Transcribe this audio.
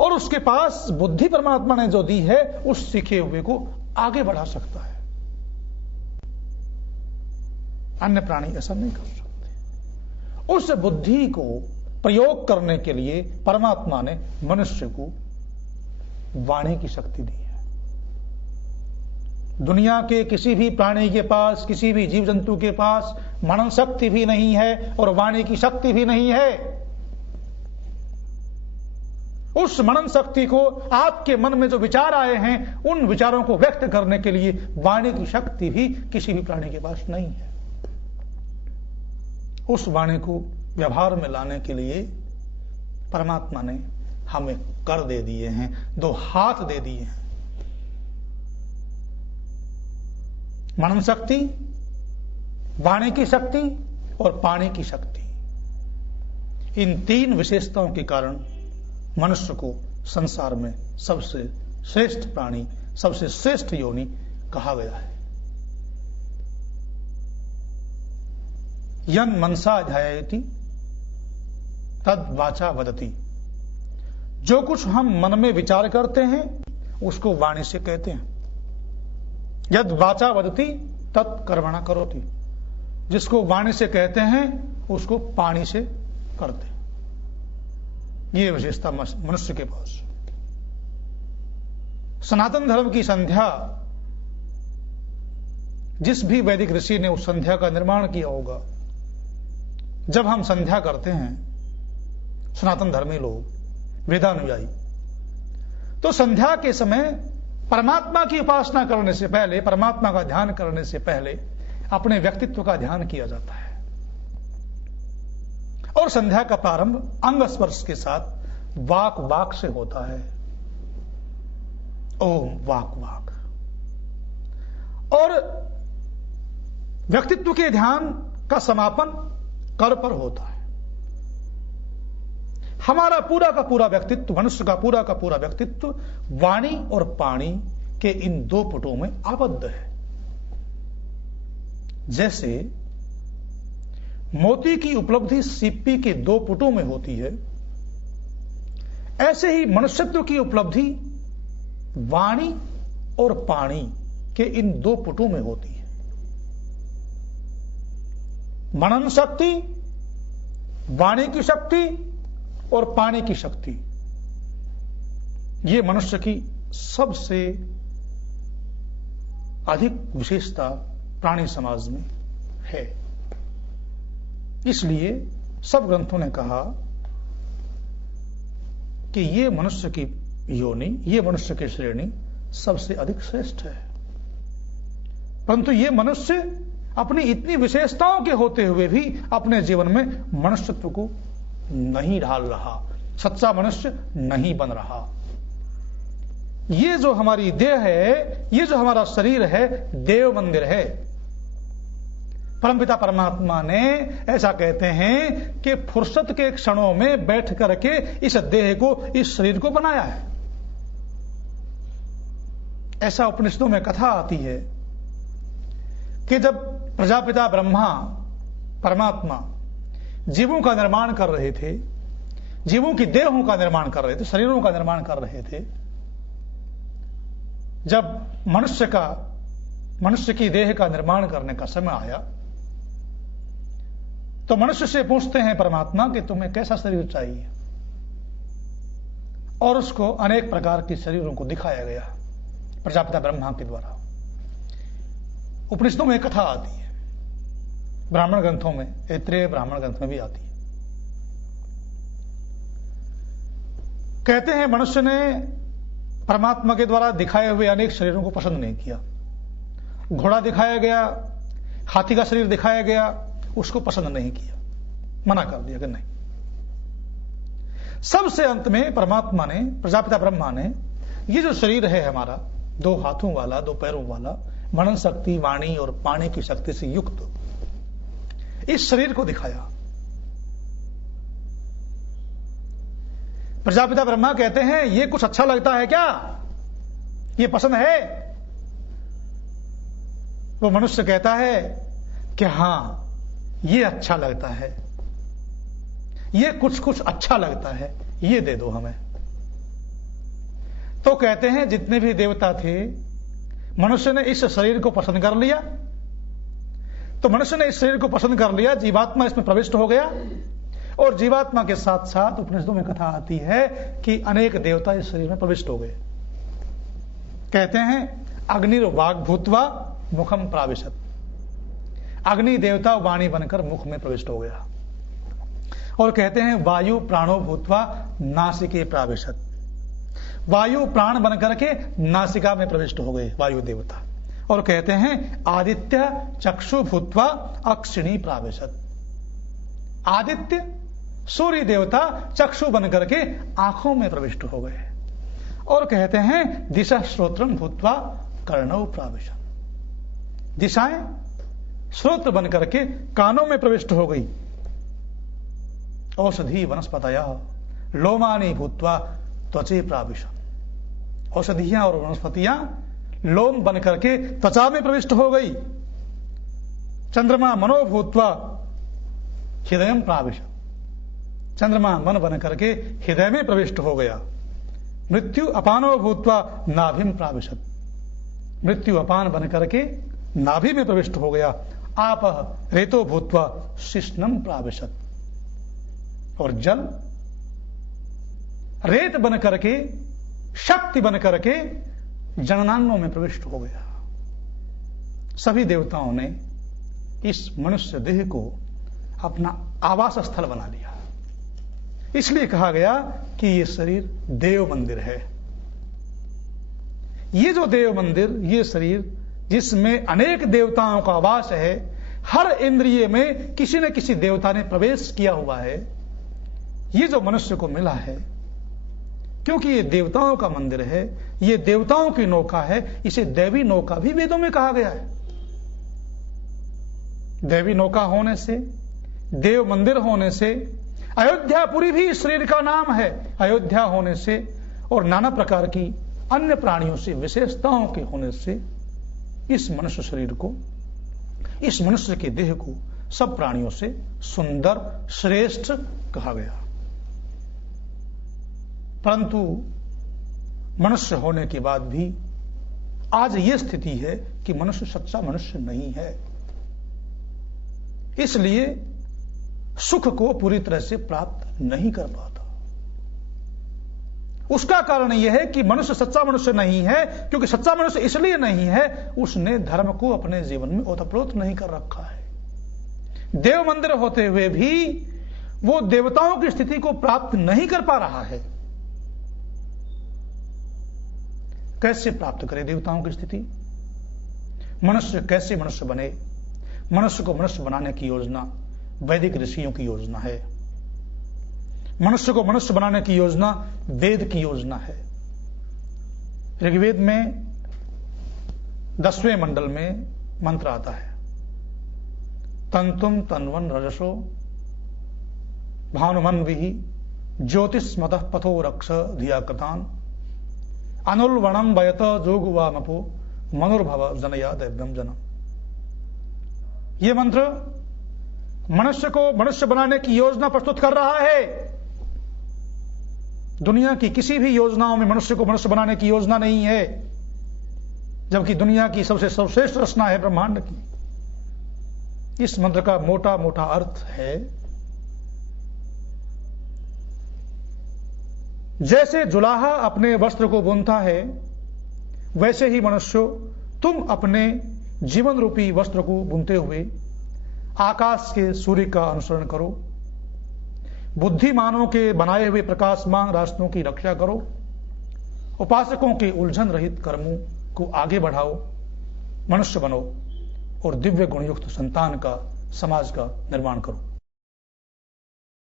और उसके पास बुद्धि परमात्मा ने जो दी है उस सीखे हुए को आगे बढ़ा सकता है। अन्य प्राणी ऐसा नहीं कर सकते। उस बुद्धि को प्रयोग करने के लिए परमात्मा ने मनुष्य को वाणी की शक्ति दी है। दुनिया के किसी भी प्राणी के पास, किसी भी जीव जंतु के पास मनन शक्ति भी नहीं है और वाणी की शक्ति भी नहीं है। उस मनन शक्ति को, आपके मन में जो विचार आए हैं उन विचारों को व्यक्त करने के लिए वाणी की शक्ति भी किसी भी प्राणी के पास नहीं है। उस वाणी को व्यवहार में लाने के लिए परमात्मा ने हमें कर दे दिए हैं, दो हाथ दे दिए हैं। मनन शक्ति, वाणी की शक्ति और पानी की शक्ति। इन तीन विशेषताओं के कारण मनुष्य को संसार में सबसे श्रेष्ठ प्राणी, सबसे श्रेष्ठ योनि कहा गया है। यन मनसा ध्यायति तद वाचा वदति। जो कुछ हम मन में विचार करते हैं उसको वाणी से कहते हैं। यद वाचा वदति तत् कर्मणा करोति। जिसको वाणी से कहते हैं उसको पानी से करते हैं। ये विशेषता मनुष्य के पास। सनातन धर्म की संध्या, जिस भी वैदिक ऋषि ने उस संध्या का निर्माण किया होगा, जब हम संध्या करते हैं सनातन धर्मी लोग, वेदानुयायी, तो संध्या के समय परमात्मा की उपासना करने से पहले, परमात्मा का ध्यान करने से पहले अपने व्यक्तित्व का ध्यान किया जाता है। और संध्या का प्रारंभ अंग स्पर्श के साथ वाक वाक से होता है। ओम वाक वाक। और व्यक्तित्व के ध्यान का समापन कर पर होता है। हमारा पूरा का पूरा व्यक्तित्व, मनुष्य का पूरा व्यक्तित्व वाणी और पाणी के इन दो पुटों में आबद्ध है। जैसे मोती की उपलब्धि सीपी के दो पुटों में होती है, ऐसे ही मनुष्यत्व की उपलब्धि वाणी और पाणी के इन दो पुटों में होती है। मनन शक्ति, वाणी की शक्ति और पानी की शक्ति, ये मनुष्य की सबसे अधिक विशेषता प्राणी समाज में है। इसलिए सब ग्रंथों ने कहा कि ये मनुष्य की योनि, ये मनुष्य की श्रेणी सबसे अधिक श्रेष्ठ है। परंतु ये मनुष्य अपनी इतनी विशेषताओं के होते हुए भी अपने जीवन में मनुष्यत्व को नहीं ढाल रहा, सच्चा मनुष्य नहीं बन रहा। ये जो हमारी देह है, ये जो हमारा शरीर है, देव मंदिर है। परमपिता परमात्मा ने ऐसा कहते हैं कि फुर्सत के क्षणों में बैठ करके इस देह को, इस शरीर को बनाया है। ऐसा उपनिषदों में कथा आती है कि जब प्रजापिता ब्रह्मा परमात्मा जीवों का निर्माण कर रहे थे, जीवों की देहों का निर्माण कर रहे थे, शरीरों का निर्माण कर रहे थे, जब मनुष्य की देह का निर्माण करने का समय आया तो मनुष्य से पूछते हैं परमात्मा कि तुम्हें कैसा शरीर चाहिए, और उसको अनेक प्रकार के शरीरों को दिखाया गया प्रजापिता ब्रह्मा के द्वारा। उपनिषदों में कथा आती है, ब्राह्मण ग्रंथों में, ऐत्रेय ब्राह्मण ग्रंथ में भी आती है। कहते हैं मनुष्य ने परमात्मा के द्वारा दिखाए हुए अनेक शरीरों को पसंद नहीं किया। घोड़ा दिखाया गया, हाथी का शरीर दिखाया गया, उसको पसंद नहीं किया, मना कर दिया कि नहीं। सबसे अंत में परमात्मा ने, प्रजापिता ब्रह्मा ने, ये जो शरीर है हमारा, दो हाथों वाला, दो पैरों वाला, मनन शक्ति, वाणी और पानी की शक्ति से युक्त, इस शरीर को दिखाया। प्रजापिता ब्रह्मा कहते हैं ये कुछ अच्छा लगता है क्या, ये पसंद है? वो मनुष्य कहता है कि हां, ये अच्छा लगता है, ये कुछ कुछ अच्छा लगता है, ये दे दो हमें। तो कहते हैं जितने भी देवता थे, मनुष्य ने इस शरीर को पसंद कर लिया, तो मनुष्य ने इस शरीर को पसंद कर लिया, जीवात्मा इसमें प्रविष्ट हो गया, और जीवात्मा के साथ साथ उपनिषदों में कथा आती है कि अनेक देवता इस शरीर में प्रविष्ट हो गए। कहते हैं अग्निर्वाग भूत्वा मुखम प्राविशत, अग्नि देवता वाणी बनकर मुख में प्रविष्ट हो गया। और कहते हैं वायु प्राणो भूत्वा नासिके प्राविशत, वायु प्राण बनकर के नासिका में प्रविष्ट हो गए वायु देवता। और कहते हैं आदित्य चक्षु भूत्वा अक्षिणी प्राविशत, आदित्य सूर्य देवता चक्षु बनकर के आंखों में प्रविष्ट हो गए। और कहते हैं दिशा श्रोत्रम भूत्वा कर्णौ प्राविशत, दिशाएं श्रोत्र बनकर के कानों में प्रविष्ट हो गई। औषधि वनस्पतया लोमानी भूत्वा त्वचे प्राविशत, औषधियां और वनस्पतियां लोम बनकर के त्वचा में प्रविष्ट हो गई। चंद्रमा मनो भूत्वा हृदय प्राविशत, चंद्रमा मन बन करके हृदय में प्रविष्ट हो गया। मृत्यु अपानो भूत्वा नाभिम प्राविशत, मृत्यु अपान बन करके नाभि में प्रविष्ट हो गया। आप रेतो भूत्वा शिष्णम प्राविशत, और जल रेत बन करके शक्ति बन करके जननांगों में प्रविष्ट हो गया। सभी देवताओं ने इस मनुष्य देह को अपना आवास स्थल बना लिया। इसलिए कहा गया कि यह शरीर देव मंदिर है। ये जो देव मंदिर, ये शरीर जिसमें अनेक देवताओं का वास है, हर इंद्रिय में किसी न किसी देवता ने प्रवेश किया हुआ है, ये जो मनुष्य को मिला है, क्योंकि ये देवताओं का मंदिर है, ये देवताओं की नौका है, इसे देवी नौका भी वेदों में कहा गया है। देवी नौका होने से, देव मंदिर होने से, अयोध्यापुरी भी इस शरीर का नाम है, अयोध्या होने से, और नाना प्रकार की अन्य प्राणियों से विशेषताओं के होने से इस मनुष्य शरीर को, इस मनुष्य के देह को सब प्राणियों से सुंदर श्रेष्ठ कहा गया। परंतु मनुष्य होने के बाद भी आज यह स्थिति है कि मनुष्य सच्चा मनुष्य नहीं है। इसलिए सुख को पूरी तरह से प्राप्त नहीं कर पाता। उसका कारण यह है कि मनुष्य सच्चा मनुष्य नहीं है, क्योंकि सच्चा मनुष्य इसलिए नहीं है, उसने धर्म को अपने जीवन में ओतप्रोत नहीं कर रखा है। देव मंदिर होते हुए भी वो देवताओं की स्थिति को प्राप्त नहीं कर पा रहा है। कैसे प्राप्त करे देवताओं की स्थिति? मनुष्य कैसे मनुष्य बने? मनुष्य को मनुष्य बनाने की योजना वैदिक ऋषियों की योजना है। मनुष्य को मनुष्य बनाने की योजना वेद की योजना है। ऋग्वेद में 10वें मंडल में मंत्र आता है, तंतुम तन्वन रजसो भानुमन विहि ज्योतिष्मतः पथो रक्ष धिया कथान अनुर्वणम वयत जोगुवामपो मनुर्भव जनया दैव्यम जनम। यह मंत्र मनुष्य को मनुष्य बनाने की योजना प्रस्तुत कर रहा है। दुनिया की किसी भी योजनाओं में मनुष्य को मनुष्य बनाने की योजना नहीं है, जबकि दुनिया की सबसे सर्वश्रेष्ठ रचना है ब्रह्मांड की। इस मंत्र का मोटा मोटा अर्थ है, जैसे जुलाहा अपने वस्त्र को बुनता है, वैसे ही मनुष्य तुम अपने जीवन रूपी वस्त्र को बुनते हुए आकाश के सूर्य का अनुसरण करो, बुद्धिमानों के बनाए हुए प्रकाशमान रास्तों की रक्षा करो, उपासकों के उलझन रहित कर्मों को आगे बढ़ाओ, मनुष्य बनो और दिव्य गुणयुक्त संतान का, समाज का निर्माण करो।